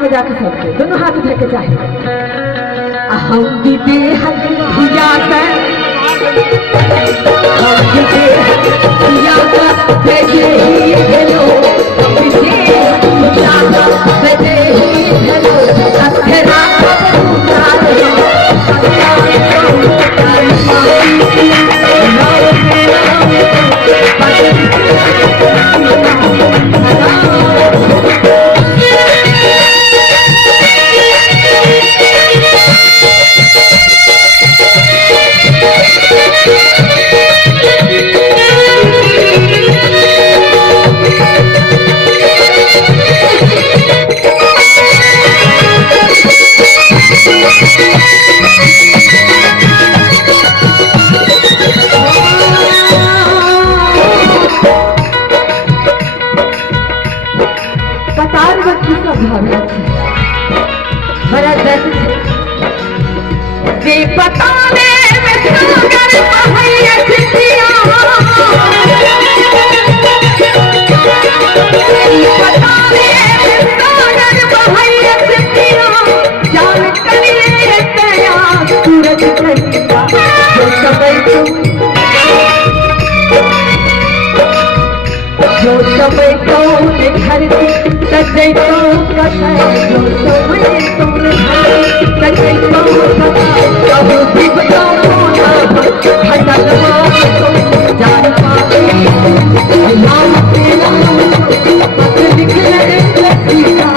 बजा के सबके दोनों हाथ उठा के चाहे हम भी बेहद भुजा कर हम भी बेहद भुजा कर बेजे ही हेलो हम भी बेहद भुजा कर बेजे ही हेलो अधरा बड़ा दर्द बताने में सागर बहैया चिट्ठियां बताने में सागर बहैया चिट्ठियां जान करिए तेरा सूरज कहिया जो समय कौन धरती सजे तो कसाई जो समय कौन धरती सजे तो कसाई अब भी बताओ ना हटल मार तो जान पावे नाम तेरा पत्र लिख ले लखीरा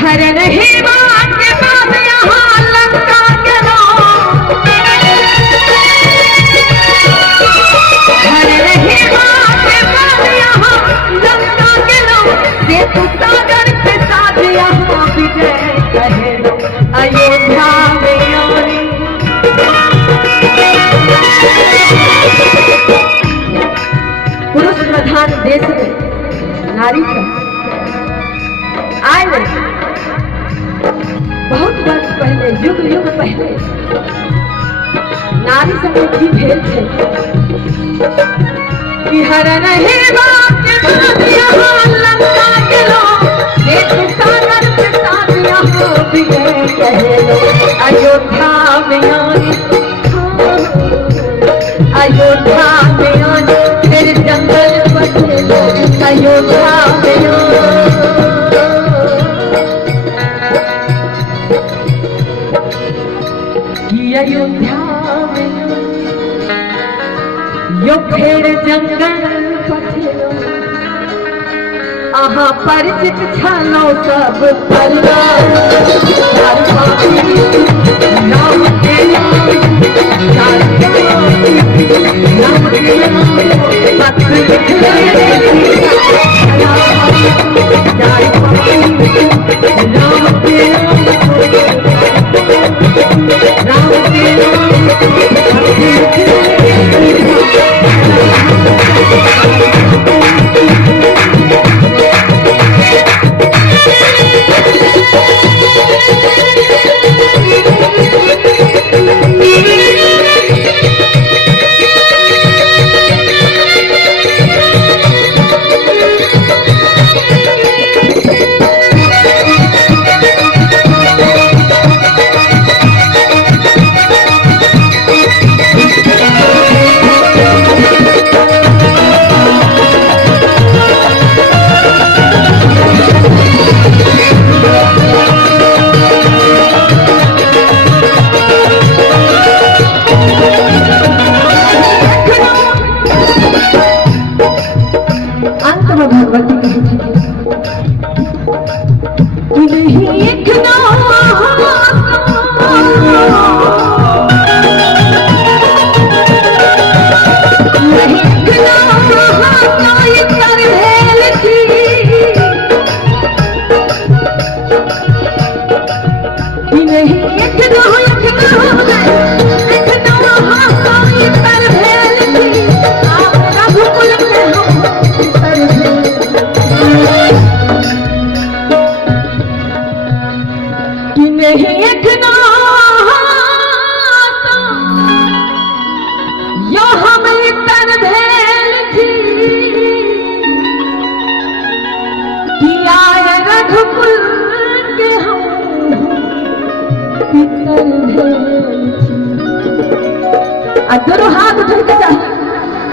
हर रही बात के बाद यहाँ लंका के हर रही बात के बाद यहाँ लंका के ये तो सागर के साथ यहाँ विजय कहे अयोध्या में आनी पुरुष प्रधान देश में नारी का आए बहुत वर्ष पहले युग युग पहले नारी संगे की भेल थे कि हर रहे बात के बाद यहाँ लंका के लोग एक सागर के साथ यहाँ विजय कहे लो अयोध्या में आनी अयोध्या में आनी फिर जंगल बचे लो अयोध्या में आनी जो फेर जंगल पठेलो आहा परिचित छलो सब पल्ला चार पापी नाम के चार नाम के पत्र लिखले चार पापी नाम के दोनों हाथ उठे के चाहिए।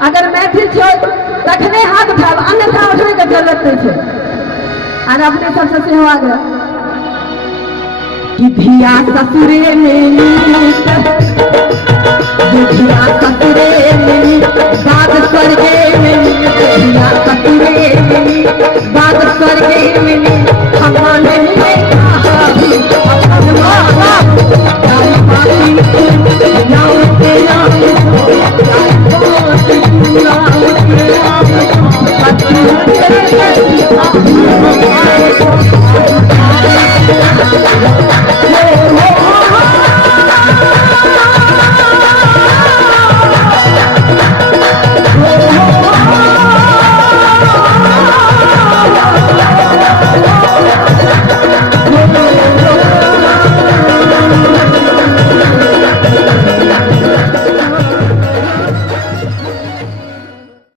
अगर मैं फिर रखने हाथ उठाब अन्यथा उठने की जरूरत नहीं है। और अपने सबसे से हो गया कि धिया ससुरे में धिया ससुरे में बात स्वर्गे में धिया ससुरे में बात स्वर्गे में हमारे Thank you.